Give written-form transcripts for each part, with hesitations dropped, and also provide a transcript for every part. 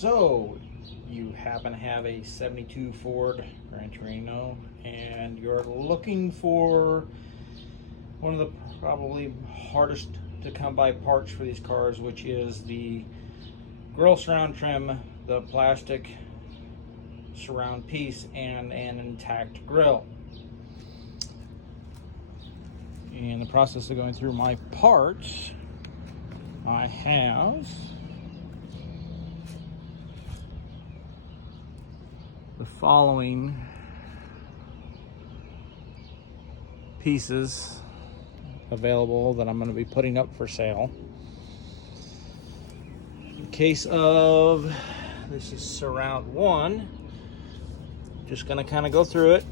So, you happen to have a 72 Ford Gran Torino and you're looking for one of the probably hardest to come by parts for these cars, which is the grille surround trim, the plastic surround piece, and an intact grille. In the process of going through my parts, I have the following pieces available that I'm going to be putting up for sale. In case of, this is surround one, just going to kind of go through it.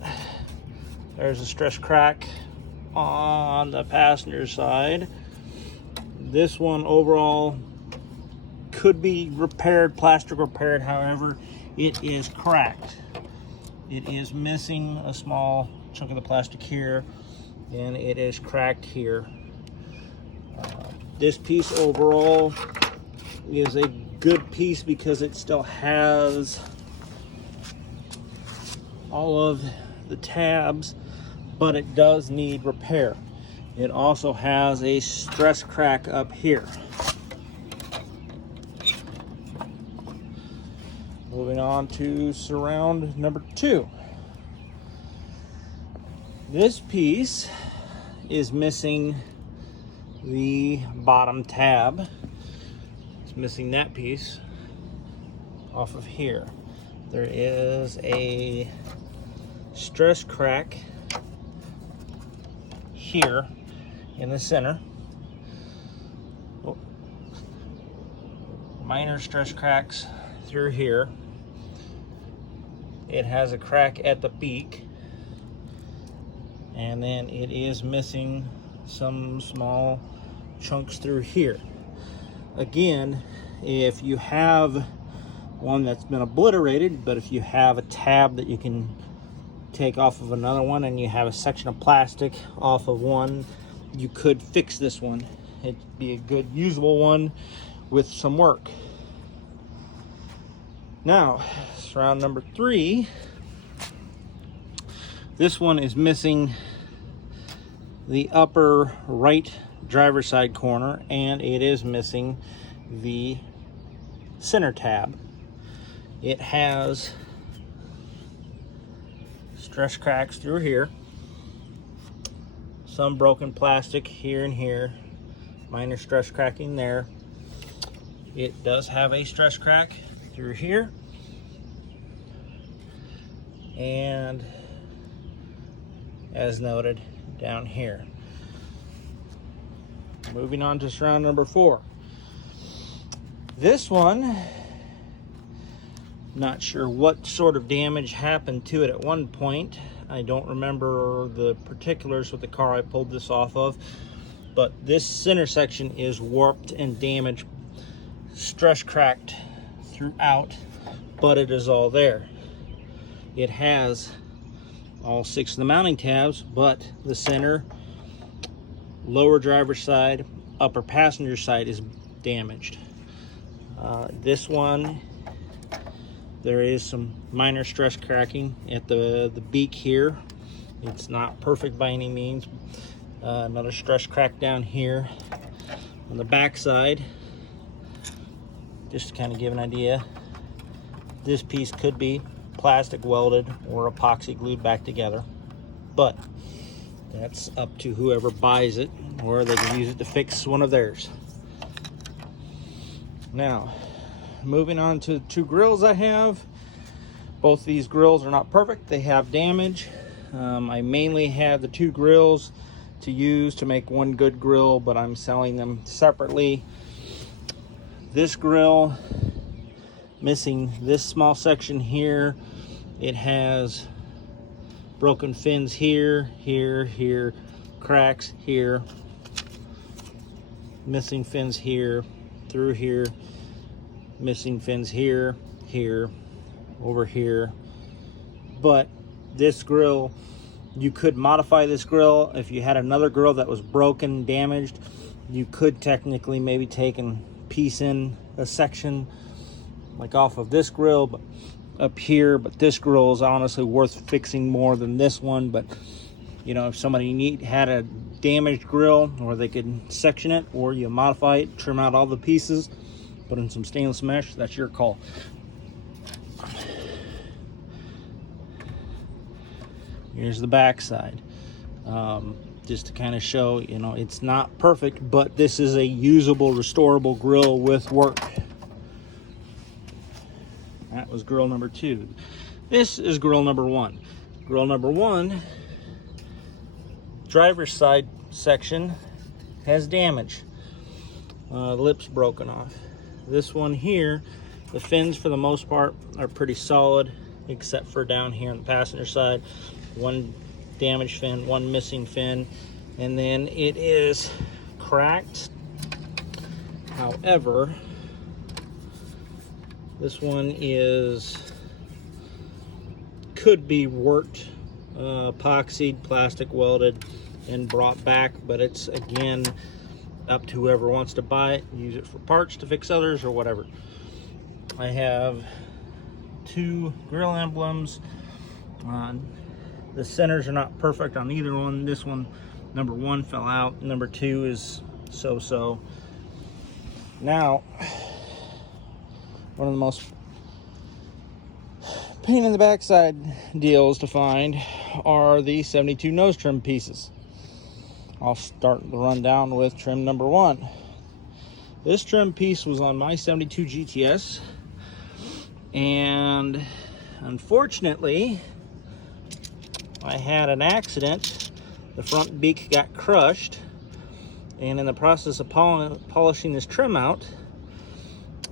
There's a stress crack on the passenger side. This one overall could be repaired, plastic repaired, however, it is cracked. It is missing a small chunk of the plastic here, and it is cracked here. This piece overall is a good piece because it still has all of the tabs, but it does need repair. It also has a stress crack up here. Moving on to surround number two. This piece is missing the bottom tab. It's missing that piece off of here. There is a stress crack here in the center. Minor stress cracks through here. It has a crack at the beak, and then it is missing some small chunks through here. Again, if you have one that's been obliterated, but if you have a tab that you can take off of another one and you have a section of plastic off of one, you could fix this one. It'd be a good usable one with some work. Now, surround number three. This one is missing the upper right driver's side corner, and it is missing the center tab. It has stress cracks through here, some broken plastic here and here, minor stress cracking there. It does have a stress crack through here, and as noted down here. Moving on to surround number four. This one, not sure what sort of damage happened to it at one point. I don't remember the particulars with the car I pulled this off of, but this center section is warped and damaged, stress cracked throughout, but it is all there. It has all 6 of the mounting tabs, but the center, lower driver's side, upper passenger side is damaged. This one, there is some minor stress cracking at the beak here. It's not perfect by any means. Another stress crack down here on the back side. Just to kind of give an idea, this piece could be plastic welded or epoxy glued back together, but that's up to whoever buys it, or they can use it to fix one of theirs. Now, moving on to 2 grills I have. Both these grills are not perfect. They have damage. I mainly have the 2 grills to use to make one good grill, but I'm selling them separately. This grill, missing this small section here. It has broken fins here, here, cracks here, missing fins here, through here, missing fins here, over here. But this grill, you could modify this grill. If you had another grill that was broken, damaged, you could technically maybe take and piece in a section like off of this grill, but up here. But this grill is honestly worth fixing more than this one. But you know, if somebody had a damaged grill, or they could section it, or you modify it, trim out all the pieces, put in some stainless mesh, that's your call. Here's the back side. Just to kind of show, you know, it's not perfect, but this is a usable, restorable grill with work. That was grill number 2. This is grill number 1. Grill number 1, driver's side section has damage. The lip's broken off. This one here, the fins for the most part are pretty solid, except for down here on the passenger side. One damaged fin, one missing fin, and then it is cracked. However, this one could be worked, epoxied, plastic welded, and brought back, but it's again up to whoever wants to buy it, use it for parts to fix others or whatever. I have 2 grill emblems on. The centers are not perfect on either one. This one, number 1, fell out. Number 2 is so-so. Now, one of the most pain in the backside deals to find are the 72 nose trim pieces. I'll start the rundown with trim number 1. This trim piece was on my 72 GTS, and unfortunately, I had an accident. The front beak got crushed, and in the process of polishing this trim out,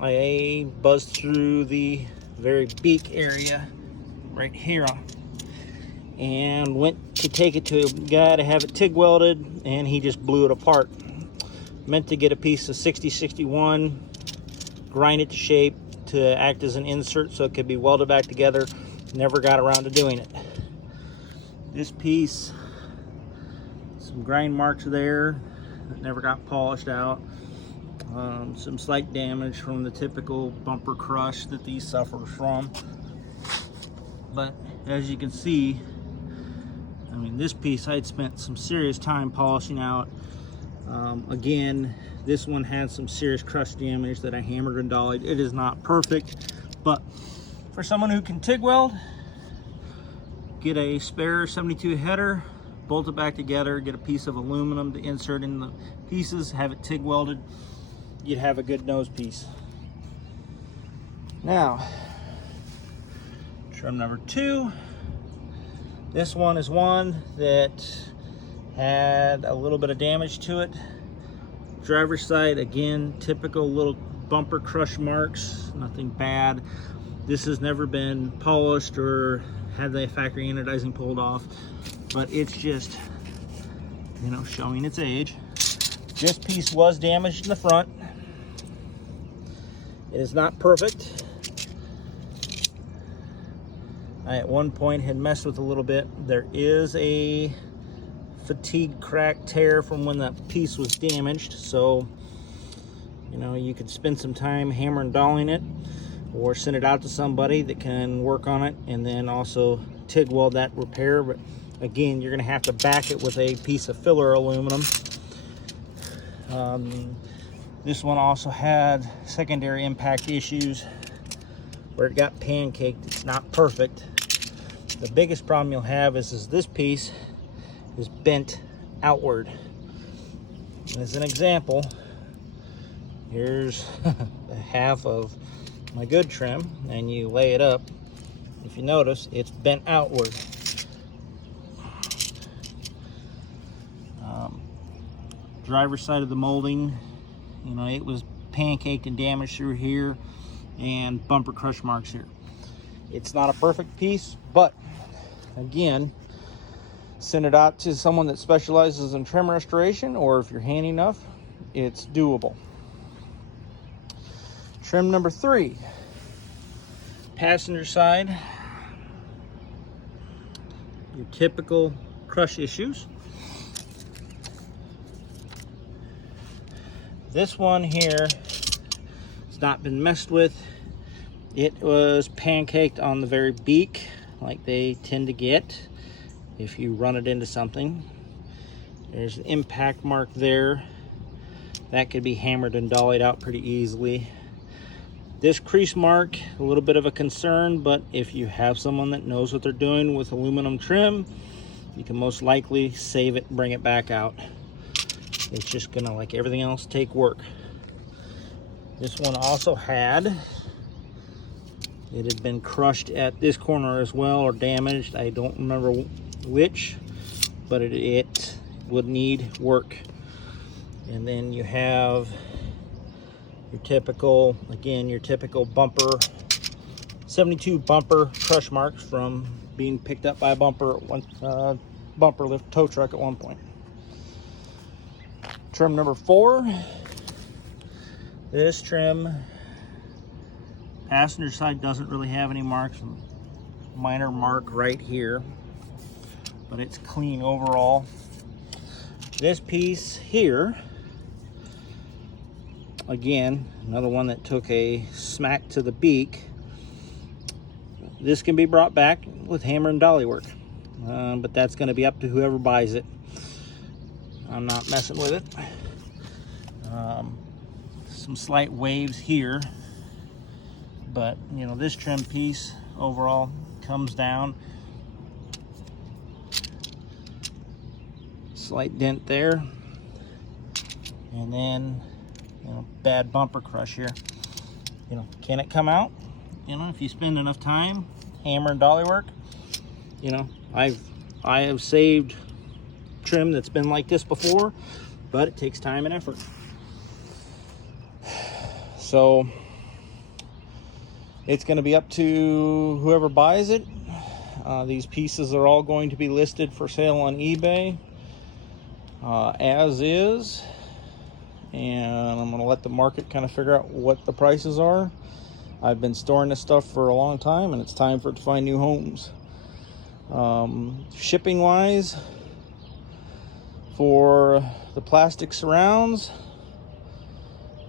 I buzzed through the very beak area right here and went to take it to a guy to have it TIG welded, and he just blew it apart. Meant to get a piece of 6061, grind it to shape to act as an insert so it could be welded back together. Never got around to doing it. This piece, some grind marks there that never got polished out. Some slight damage from the typical bumper crush that these suffer from. But as you can see, I mean, this piece I'd spent some serious time polishing out. Again, this one had some serious crush damage that I hammered and dollied. It is not perfect, but for someone who can TIG weld, get a spare 72 header, bolt it back together, get a piece of aluminum to insert in the pieces, have it TIG welded, you'd have a good nose piece. Now, trim number 2. This one is one that had a little bit of damage to it. Driver's side, again, typical little bumper crush marks, nothing bad. This has never been polished or had the factory anodizing pulled off, but it's just, you know, showing its age. This piece was damaged in the front. It is not perfect. I at one point had messed with a little bit. There is a fatigue crack tear from when that piece was damaged, so you know, you could spend some time hammer and dolling it, or send it out to somebody that can work on it and then also TIG weld that repair. But again, you're going to have to back it with a piece of filler aluminum. This one also had secondary impact issues where it got pancaked. It's not perfect. The biggest problem you'll have is this piece is bent outward. As an example, here's half of my good trim, and you lay it up. If you notice, it's bent outward. Driver's side of the molding, you know, it was pancaked and damaged through here, and bumper crush marks here. It's not a perfect piece, but again, send it out to someone that specializes in trim restoration, or if you're handy enough, it's doable. Trim number 3, passenger side, your typical crush issues. This one here has not been messed with. It was pancaked on the very beak, like they tend to get if you run it into something. There's an impact mark there. That could be hammered and dollied out pretty easily. This crease mark, a little bit of a concern, but if you have someone that knows what they're doing with aluminum trim, you can most likely save it and bring it back out. It's just gonna, like everything else, take work. This one also had, it had been crushed at this corner as well, or damaged. I don't remember which, but it would need work. And then you have your typical, again, your typical bumper, 72 bumper crush marks from being picked up by a bumper lift tow truck at one point. Trim number 4. This trim, passenger side doesn't really have any marks. Minor mark right here, but it's clean overall. This piece here, again, another one that took a smack to the beak. This can be brought back with hammer and dolly work, but that's going to be up to whoever buys it. I'm not messing with it. Some slight waves here, but you know, this trim piece overall comes down. Slight dent there, and then, you know, bad bumper crush here. You know, can it come out? You know, if you spend enough time, hammer and dolly work. You know, I have saved trim that's been like this before, but it takes time and effort. So it's going to be up to whoever buys it. These pieces are all going to be listed for sale on eBay as is, and I'm going to let the market kind of figure out what the prices are. I've been storing this stuff for a long time, and it's time for it to find new homes. Shipping wise, for the plastic surrounds,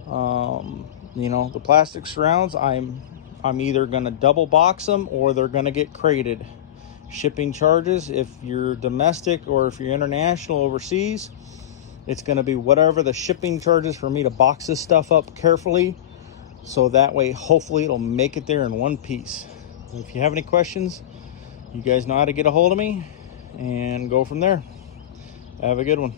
you know, the plastic surrounds, I'm either going to double box them or they're going to get crated. Shipping charges, if you're domestic or if you're international overseas, it's going to be whatever the shipping charges for me to box this stuff up carefully, so that way hopefully it'll make it there in one piece. If you have any questions, you guys know how to get a hold of me and go from there. Have a good one.